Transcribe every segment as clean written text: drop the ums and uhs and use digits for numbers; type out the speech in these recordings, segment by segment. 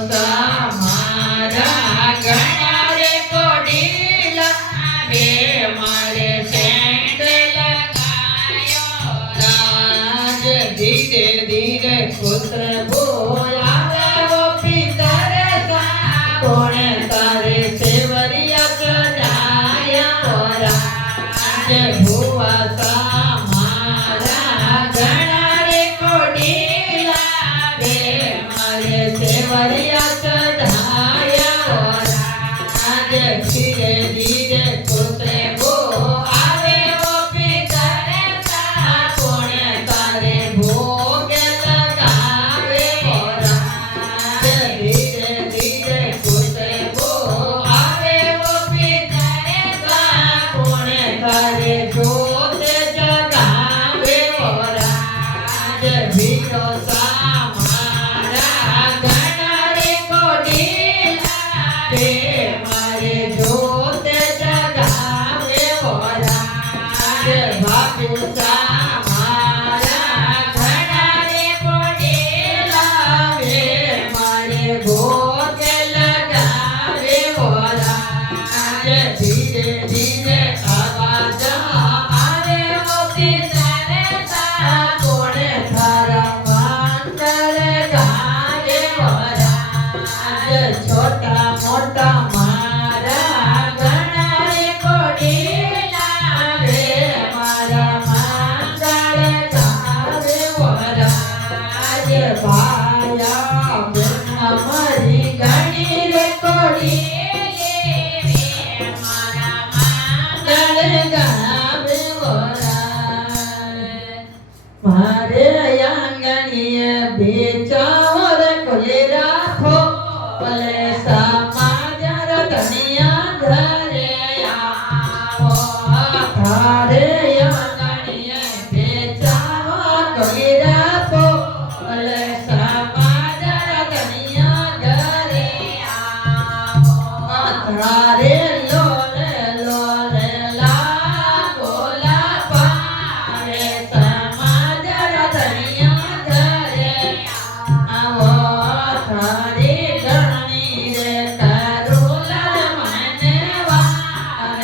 Samara घना रे कोडीला रे मारे सेंट लगायो राज धीरे धीरे खुशबू आवे वो पितर सा कोण तारे सेवरिया चढ़ाया राज भुआ समारा घना रे कोडीला रे मारे सेवरिया चढ़ाया राज धीरे धीरे खुशबू आवे वो पितर सा कोण तारे भोग लगावे राज धीरे धीरे खुशबू आवे वो पितर सा कोण तारे जोत जगावे राज भीरो समारा घना रे कोडीला रे मारे जोत जगावे राज बापू समारा घना रे कोडीला रे मारे भोग लगावे राज धीरे धीरे आवाज आवे वो पितर सा कोण थारा मंगल गावे राज छोटा मोटा मारा घना रे कोडीला रे मारा मंगल गावे राज भाया बिना मरी घनी रे कोडीले रे मारा मंगल गावे मारे आंगणीए बेचावर कोले राखो भले समाजर धनिया घरे आओ थारे आंगणीए बेचावर कोले राखो भले समाजर धनिया घरे आओ थारे लोले लोले लागो लापारे समाजर धनिया घरे आओ थारे गणी रे करुला मनवा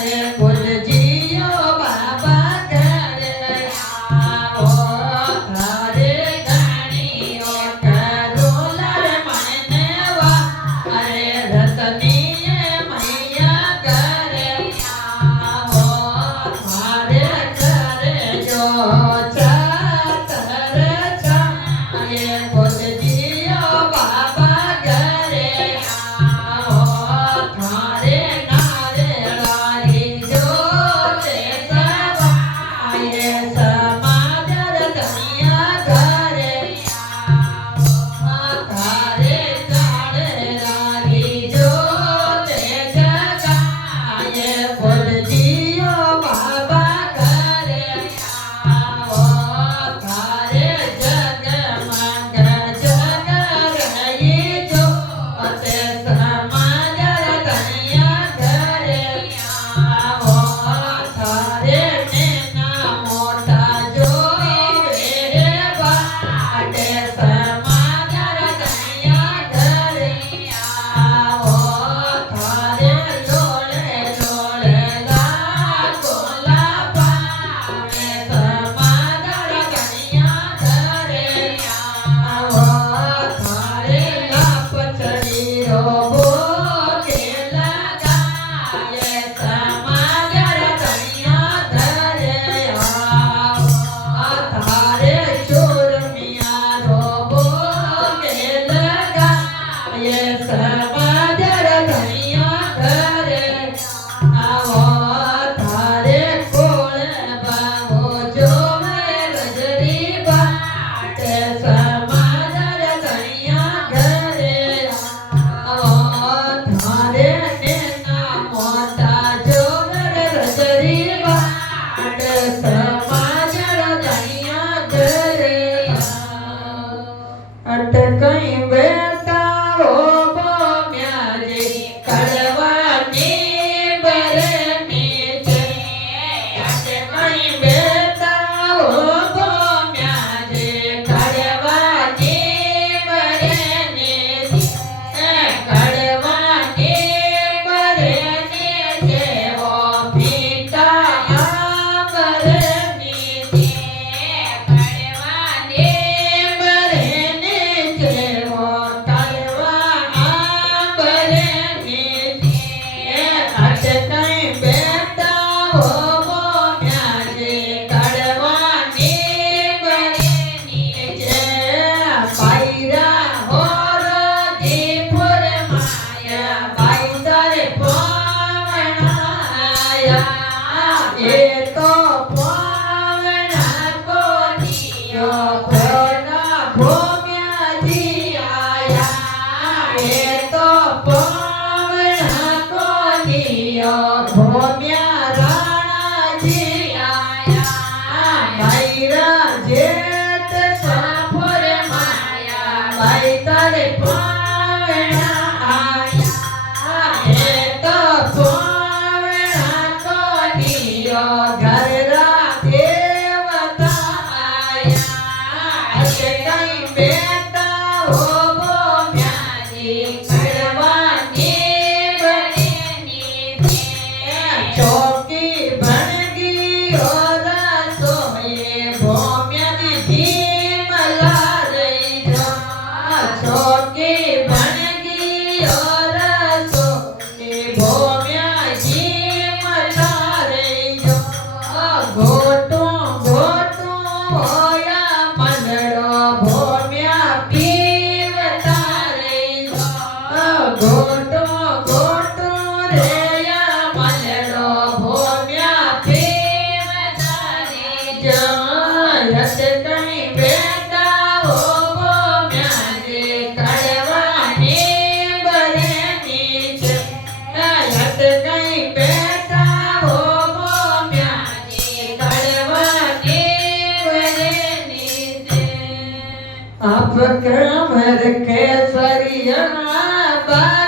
रे कुलजियो बाबा घरे आओ थारे गणी ओ करुला मनवा रे रतनीय मैया घरे आओ थारे घरे जो चातर छाये कुलजियो बाबा घरे आओ थारे नारे लारी जोते सवाये समाजर धनिया घरे आओ थारे नारे लारी जोते जगाये कुलजियो बाबा घरे आओ थारे जगमग जग रही जोते समाजर धनिया घरे आओ थारे नैना मोटा जो रे बाटे समाजर धनिया घरे आओ थारे लोले लोले लागो लापावे समाजर धनिया घरे आओ थारे लापचड़ी रोबो के लगाये समाजर धनिया घरे आओ थारे चूरमिया रोबो के लगाये समाजर धनिया घरे आओ थारे कोल बाबो जो रजरी बाटे समाजर धनिया घरे आओ थारे नैना मोटा जो रजरी बाटे समाजर धनिया घरे आओ अटकई बेटा ओ बोम्या अब क्रम केसरिया बाग